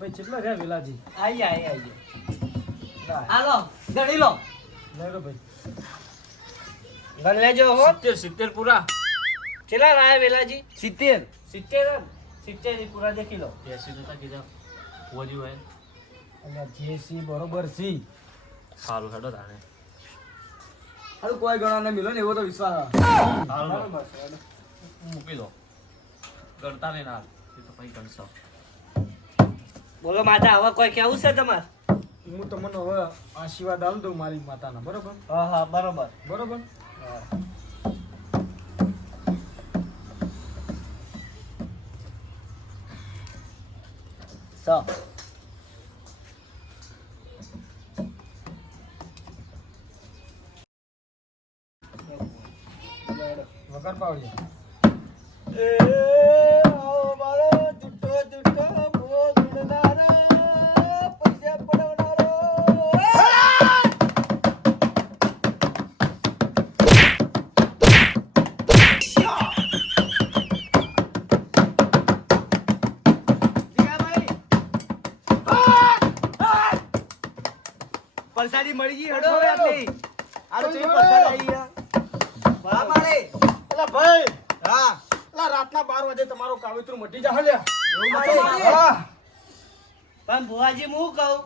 ભાઈ કેટલા રહ્યા વેલાજી? આઈ આઈ આઈ. હાલો ગણી લો. લઈ લો ભાઈ. ગણ લેજો હો. સિત્તેર સિત્તેર પૂરા. કેટલા રહ્યા વેલાજી? સિત્તેર. સિત્તેર એમ? સિત્તેર ઈ પૂરા દેખી લો. એસી નતા કીધા વધ્યું હોય. અલ્યા જે સી બરોબર સી. સારું હેડો તાણે હાલ કોઈ ગણો ને મિલો ને એવો તો વિશ્વાસ. સારું મૂકી દો ગણતા નહીં ના એ તો પછી ગણશો. બોલો માતા હવે કોઈ કેવું છે તમારે? હું તમને હવે આશીર્વાદ આલ દઉં મારી માતાના બરોબર? હા હા બરોબર. બરોબર? સો વગર પાવડી પરસાદી મળી ગઈ હડો. હવે આટલી આરો ચેવી પરસાદ આવી? વાહ મારે. અલા ભાઈ. હા. અલા રાતના 12 વાગે તમારો કાવિત્રું મટી જા હલ્યા. પણ ભુવાજી હું કહું?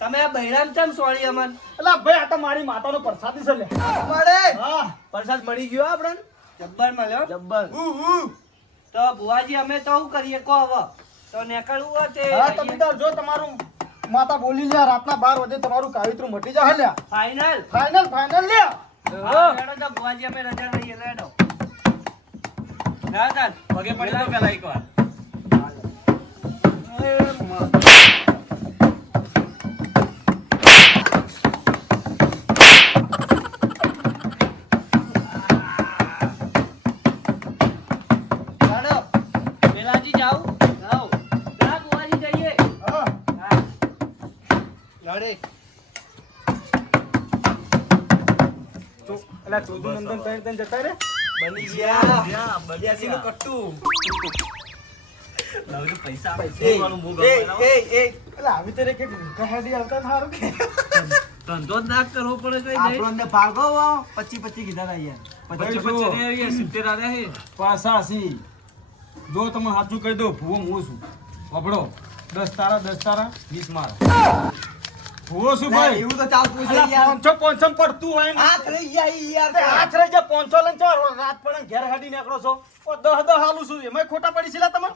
તમે આ બૈરામ ચમ સોળી અમન? અલા ભાઈ આ તો મારી માતાનો પ્રસાદ છે લે મળે. હા. પ્રસાદ મળી ગયો આપણને? જબ્બર મળ્યો? જબ્બર. તો ભુવાજી અમે તો શું કરીએ? કો હવે. તો નીકળવું હતે હા તમે તાર જો તમારું માતા બોલી લ્યા રાતના બાર વાગે તમારું કાવિત્રું મટી જા હલ્યા ફાઇનલ ફાઈનલ ફાઈનલ લ્યા. હેડો તો ભુવાજી અમે રજા લઈએ લેડો ના તાન પગે પડી તો પેલા એકવાર હેડો પેલાજી જાવ જાવ જા ભુવાજી જઈએ હા હા ચો અલા ચોદુ નંદન તઈ તઈ જતા રે? બની ગયા નું પૈસા ધંધો જ ના કરવો પડે કઈ આપણો અંદર ભાગો પચી પચી કીધા હતા યાર. સિત્તેર આવ્યા જો તમે સાચું કહી દો ભૂવો હું છું. વપડો દસ તારા દસ તારા વીસ મારા. ભૂવો છું ભાઈ. એવું તો ચાલતું છે યાર. પડતું હોય ને હાથ રહી ગયા યાર હાથ રહી લઈને ચાર રાત પડે ઘેર હાડી નીકળો છો. ઓ દહ દહ હાલું છું. ખોટા પડી છે તમે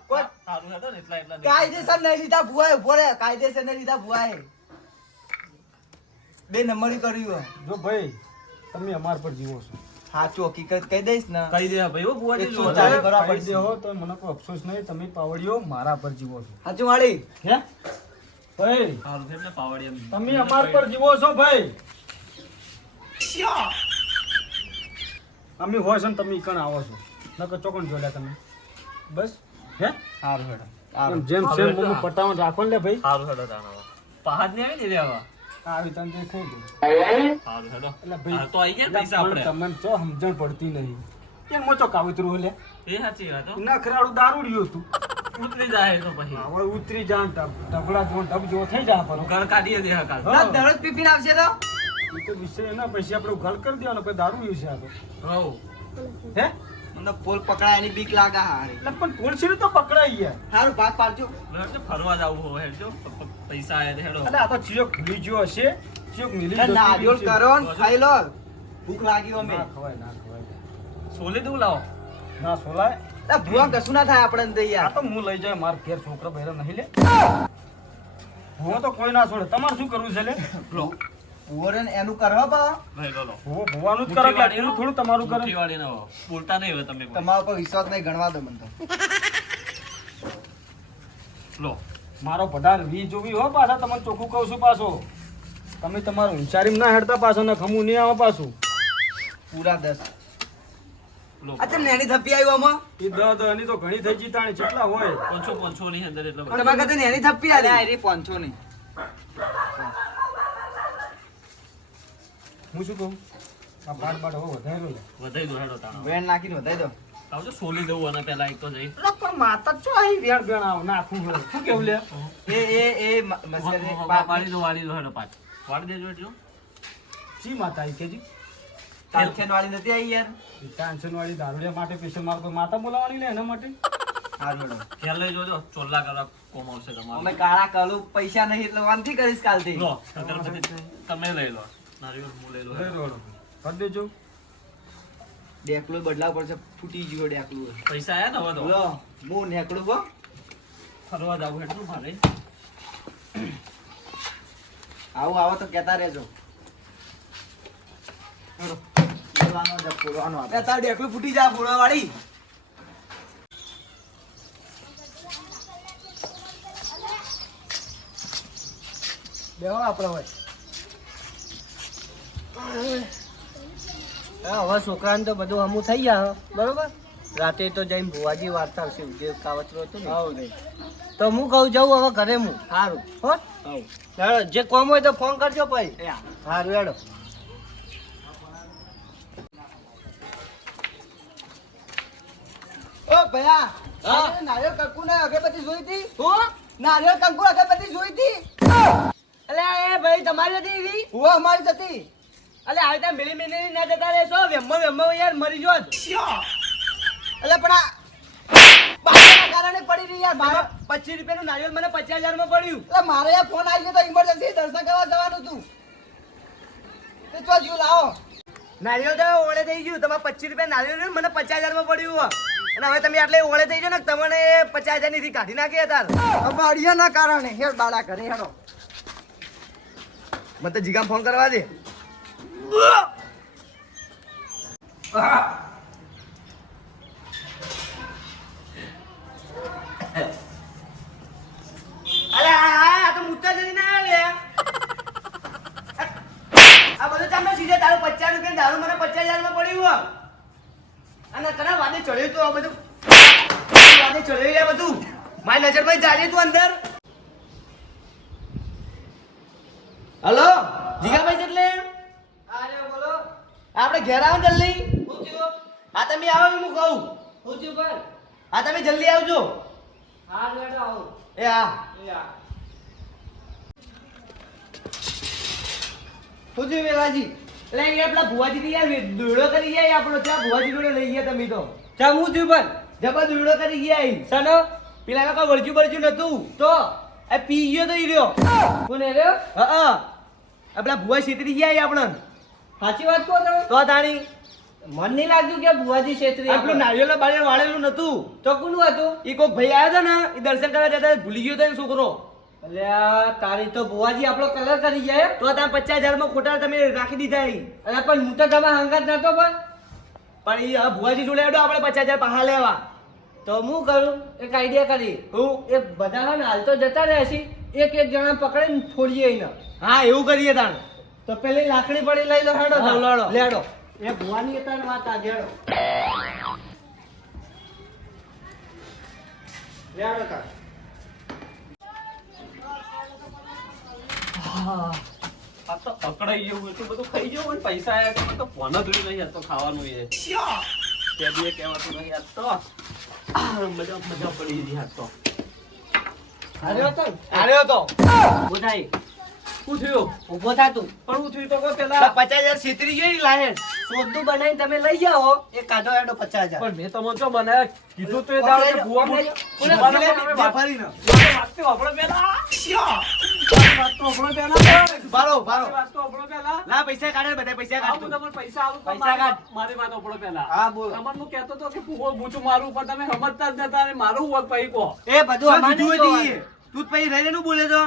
સારું હેડો ને એટલા એટલા કાયદેસર નહીં લીધા ભુવાએ રે કાયદેસર નહીં લીધા ભુવાએ. બે નંબરી કર્યું જો ભાઈ તમે અમાર પર જીવો છો. સાચું હકીકત કહી દઈશ ને. કહી દે ભાઈ હો જો. બરાબર તો મને કોઈ અફસોસ નહીં. તમે પાવડીઓ મારા પર જીવો છો. સાચું વાળી. હે? ભાઈ સારું છે ને પાવડી એમ. તમે અમાર પર જીવો છો ભાઈ. અમે હોય છે ને તમે ઈકણ આવો છો. નકર ચોકણ જોડ્યા તમે. બસ હે? સારું હેડો. જેમ સેમ મમ્મી પટાવણ રાખો ને ભાઈ. સારું હેડો તાણ પહાડ ને આવી ને રે આવી? તને તે સારું હેડો. એટલે ભાઈ તો આઈ ગયા પૈસા આપણે. તમને ચો સમજણ પડતી નહીં. કેમ મોચો કાવતરું લે. એ સાચી વાત. નખરાળું દારૂડિયું હતું. ઉતરી જાય તો પછી. હવે ઉતરી જાન ઢગલા જો ઢબ જો થઈ જા પર ગળ કાઢી દે હા. કાલ. હા. દરરોજ પીપીન આવશે તો? એ તો વિષય ના પછી આપણે ગળ કરી દેવાનો પછી દારૂડિયું છે આ તો. હઉ. હે? મને પોલ પકડાય એની બીક લાગે હારે. એટલે પણ છે તો પકડાઈ ગયા હારું ભાગ પાડજો. ફરવા જાવું હોય હેડજો. પૈસા આયા હેડો. એટલે આ તો ચિયોક ખુલી ગયો હશે ચિયોક મિલી ના, જતી નારિયોળ કરો ને ખાઈ લો. ભૂખ લાગી અમે ના ખવાય ના ખવાય. સોલે દઉં લાવો. ના સોલાય ભૂવા કશું ના થાય આપણે આ યાર. તો હું લઈ જાય માર ઘેર છોકરો બહેરો નહીં લે. હું તો કોઈ ના છોડે. તમારે શું કરવું છે લે? લો ભૂવો એનું કરવા પા ભાઈ લો લો. ભૂવો જ કરે કે એનું થોડું તમારું કરે. વાળીને બોલતા નહીં હવે તમે તમારા પર વિશ્વાસ નહીં ગણવા દો મને તો. લો. મારો પઢાર વી જોવી હો પાછા તમને ચોખ્ખું કહું છું પાછો. તમે તમારું વિચારીમ ના હેડતા પાછો ને ખમું નહીં આવે પાછું. પૂરા દસ. અચ્છા નેની થપ્પી આવ્યું આમાં? એ દહ દહની તો ઘણી થઈ જીતાણી કેટલા હોય. પાંચસો પાંચસો ની અંદર એટલે બધું. તમારા નેની થપ્પી આવી એની પાંચસો ની. હું શું કહું? આ બાટ બાટ હવે વધારેલો લે વધાઈ દો હેડો તાણો. વેણ નાખીને વધાઈ દો. આવજો સોલી દઉં અને પેલા એક તો જઈ. પણ માતા ચો અહીં વેણ વેણ આવ નાખું શું કેવું લે? એ એ એ મ- મસ્કરી વાત વાળી દો વાળી દો હેડો પાછ વાળી દેજો એટલું. ચી માતા કેજી? ટેન્શન વાળી નથી આવી યાર. ટેન્શન વાળી દારૂડિયા માટે સ્પેશિયલ મારે કોઈ માતા બોલાવાની લે એના માટે. ખ્યાલ લઈ જોજો. ચોલ્લા કરવા કોમ આવશે અમે કાળા કલુ પૈસા નહીં એટલે વાંધી કરીશ કાલથી. લો તમે લઈ લો. નારિયેળ હું લઈ લો લઈ લો. કરી દેજો. ડેકલો બદલાવ પડશે ફૂટી ગયો ડેકલો. પૈસા આયા ને હવે તો. લો હું નેકડું બો. ફરવા જાવ એટલું મારે. આવું આવો તો કહેતા રહેજો. બોલવાનો છે, આપણે. ડેકલું ફૂટી જા ફૂડવા વાળી બેહો આપણે હોય હા હવે છોકરાને તો બધું હમું થઈ ગયા બરોબર? રાતે તો જઈને ભુવાજી વાર્તા છે જે કાવતરો હતો ને. આવું તો હું કહું જાઉં હવે ઘરે હું. સારું હો? જે કોમ હોય તો ફોન કરજો ભાઈ સારું હેડો. ઓ ભયા. અરે નારિયેળ કંકુ ને અગરબત્તી જોઈ હતી? નારિયેળ કંકુ અગરબત્તી જોઈ હતી? અલે એ ભાઈ તમારી હતી? એવી હું અમારી હતી અલે આવી ત્યાં મિલી મિલી ના જતા રહેશો વેમો વેમો યાર મરી જો. અલે પણ આ કારણે પડી રહી યાર મારે પચીસ રૂપિયાનું નારિયેળ મને પચાસ હજારમાં પડ્યું. એટલે મારે યાર ફોન આવી ગયો તો ઇમરજન્સી દર્શન કરવા જવાનું હતું તે ચો જીવ લાવો. નારિયેળ તો ઓળે થઈ ગયું તમારે પચીસ રૂપિયા નારિયેળ મને પચાસ હજારમાં પડ્યું હો. અને હવે તમે આટલે ઓળે થઈ ગયો ને તમને પચાસ હજાર નીથી કાઢી નાખી હતા અમારિયાના કારણે. હેડ બાળા કરે હેડો. મને તો જીગામ ફોન કરવા દે અરે આ આ આ તો મુત્તા જરી ના આવ્યા લે આ બધું તમને સીધે તારું પચાસ રૂપિયા દારૂ મને પચાસ હજારમાં પડ્યું હો અને કના બધું. બધું. મારી જાજે તું અંદર. હલો જીગાભાઈ એટલે? બોલો. આપણે ઘેર આવો જલ્દી. હા તમે આવો હું કહું. હું તમે જલ્દી આવજો. હા લેડો આવો. એ હા. શું થયું વેલાજી એટલે અહીંયા પેલા ભુવાજી થી યાર દોડો કરી જાય આપણો. ત્યાં ભુવાજી જોડે લઈ ગયા તમે તો. ચા હું થયું પણ? જબર દુડો કરી ગયા. સનો? પેલા કોઈ વળજુ બળજુ નતું. તો? એ પી ગયો તો ઈ રહ્યો. કોને રહ્યો? હા આપડા ભુવા છેતરી ગયા આપણને. સાચી વાત કહો તમે. તો તાણી? મન નહીં લાગતું કે ભુવાજી છેતરી આપણું નાળિયેલ બાળે વાળેલું નતું. તો કોનું હતું? એ કોઈ ભાઈ આવ્યો હતો ને એ દર્શન કરવા જતા ભૂલી ગયો હતો એ છોકરો. અલ્યા તારી તો ભુવાજી આપણો કલર કરી જાય તો ત્યાં પચાસ હજારમાં ખોટા તમે રાખી દીધા. અરે પણ હું તો તમે હંગાત નતો પણ. પણ એ હવે ભુવાજી જોડે હેડો આપણે પચાસ હજાર પાછા લેવા. તો હું કરું? એક આઈડિયા કરી. હું એ બધા હોય ને હાલ તો જતા રહ્યા છે એક એક જણા પકડીને ફોડીએ એને હા એવું કરીએ તાણ. તો પેલી લાકડી પડી લઈ લો હેડો લેડો. લેડો એ ભુવાની તાણ વાત આજે હેડો. લેડો તાર આ તો અકળાઈ ગયું એટલું બધું ખાઈ ગયું અને પૈસા આયા તો મને તો ફોન જ નહીં તો ખાવાનું એ. તે બી કહેવાતું નહીં યાર તો મજા મજા પડી ગઈ યાર તો. હાર્યો તો. આવ્યો તો. ઊભો થાય. શું થયું? ઊભો થા તું. પણ હું થયું તો પેલા. પચાસ હજાર છેતરી ગઈ લાહે. સોદું બનાવીને તમે લઈ જાઓ. એ કાઢો હેડો પચાસ હજાર. પણ મેં તમને શું બનાવ્યા? કીધું તો એ દાડો કે ભૂવા કોને- કોને કોને- વાત વેપારીનો. તો આપણો પેલા. વાત તો આપણો પેલા બારો બારો વાત તો આપણો પેલા. લા પૈસા કાઢે બધા પૈસા આ હું તમને પૈસા આલું પણ પૈસા મારી મારી વાત આપણો પેલા. હા બોલો. તમને હું કહેતો હતો કે ભૂવો બૂચું મારું પણ તમે સમજતા જ નતા અને મારું હોત પૈ કહો એ બધું અમારે તું તું? જ રહીને નું બોલે તો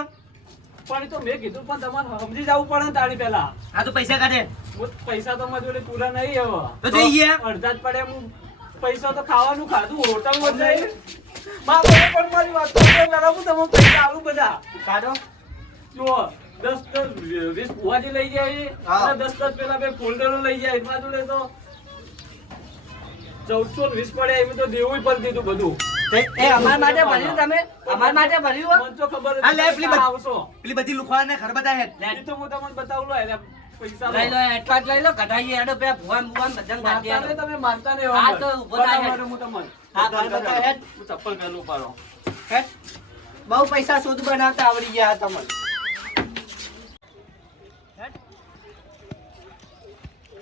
પણ તો મેં કીધું પણ તમારે સમજી જવું પડે ને તારી પેલા. હા તો પૈસા કાઢે. પૈસા તો મારી જોડે પૂરા નહીં હવે. તો જઈ અડધા જ પડે હું પૈસા તો ખાવાનું ખાધું નહીં માં બોલે પણ મારી વાત તો સાંભળો, પેલા પૈસા આવું બધા. કાઢો. જુઓ દસ દસ વીસ લઈ જાય અને દસ દસ પેલા બે ફોલ્ડરો લઈ જાય એમાં જોડે તો ચૌદસો વીસ પડે એમ તો દેવું પણ દીધું બધું. એ અમારા માટે ભર્યું તમે? અમારા માટે ભર્યું મને તો ખબર આ લે, પેલી આવશો. પેલી બધી લુખવાના ઘર બધા હે એ તો હું તમને બતાવું લો એટલે પૈસા લઈ લો એટલા જ લો કઢાઈએ બે તમે તો થાય. હું તમને. હા. ચપ્પલ પહેલું પાડો. હેડ. બહુ પૈસા શુદ્ધ બનાવતા આવડી ગયા તમને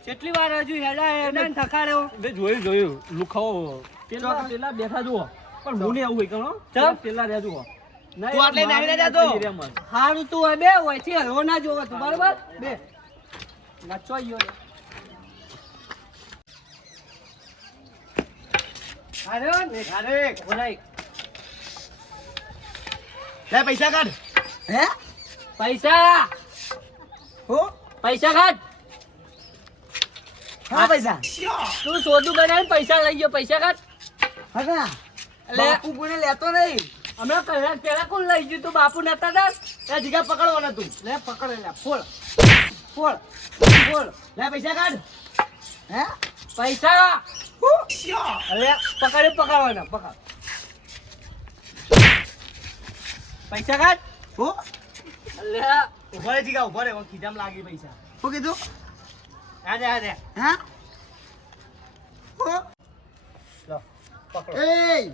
કેટલી વાર હજુ હેડા હેડા થકાડ્યો બે જોયું જોયું. લુખાવો પેલા પેલા બેઠા જુઓ. પણ હું ને આવું હોય ચમ? પેલા રહ્યા જુઓ. તું આટલે એ રહ્યા તો? નથી રહ્યા મને. હારું તું હવે હોય છે હલવો ના જોવો તું બરોબર? બે. નચો ગયો અરે અરે બોલાય લે પૈસા કાઢ. હે? પૈસા. હો? પૈસા કાઢ. હા પૈસા. તું સોદું બનાવીને પૈસા લઈ ગયો પૈસા કાઢ. હા બાપુ કોઈને લેતો નહીં. હમણાં કલાક પહેલા કોણ લઈ ગયું તું? બાપુ નતા તા? ત્યાં જીગા પકડવાનો તું લે પકડ લે. ફોડ. ફોડ. ફોડ. લે પૈસા કાઢ. હે? પૈસા. અરે પકડે પકડવાના પકડ. પૈસા કાઢ. હું. લે. ઊભા રે જીગા ઊભા રે ખીજામ લાગી પૈસા. શું કીધું? આજે આજે. હે? હો એ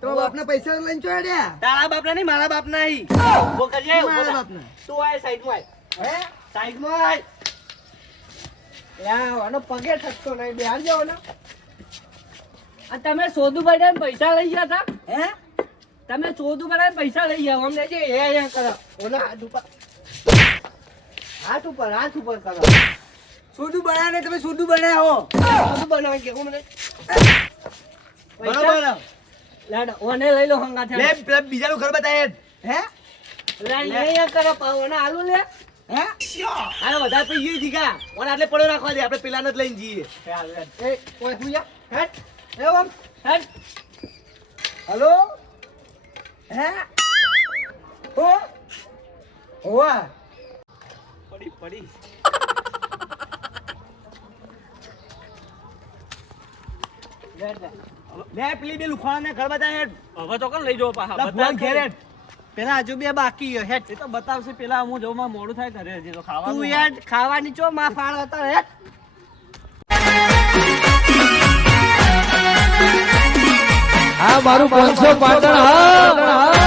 તો બાપના પૈસા લઈને ચોડ્યા તારા બાપના નહીં મારા બાપના નહીં. ઊભો મારા બાપના. તું આય સાઈડમાં આય. હે? સાઈડમાં આય. યા આનો પગે ઠકતો નહીં બેહાર જાઓ ને તમે સોદું બનાવીને પૈસા લઈ ગયા હતા? હે? તમે સોદું બનાવીને પૈસા લઈ ગયા અમને જે એ એ કરો. ઓના હાથ ઉપર. હાથ ઉપર હાથ ઉપર કરો. સુડું બનાવે ને તમે સુધું બનાવો. સુધું બનાવે કે મને બરોબર. લાડા ઓને લઈ લો હંગા લે પેલા બીજાનું ઘર બતાય હે? લાડ એ એ કરો પાવ ઓના આલુ લે. હે? આને વધારે પી ગઈ જીગા ઓને આટલે પડ્યો રાખવા દે આપણે પેલાને જ લઈને જઈએ. એ કોઈ હુયા હેટ એ ઓમ. હેટ હલો? હે? ઓ ઓવા પડી પડી. લે પેલી બે લુખવાના ઘર બતાય હવે તો કોણ લઈ જાઓ પાછા? લા ઘેર હેડ. પેલા હજુ બે બાકી હેટ એ તો બતાવશે પેલા હું જવું મોડું થાય ઘરે હજી તો ખાવાનું તું યાર ખાવાની ચો માં ફાળ હતા હેડ. આ મારું પાંચસો પાટણ હા.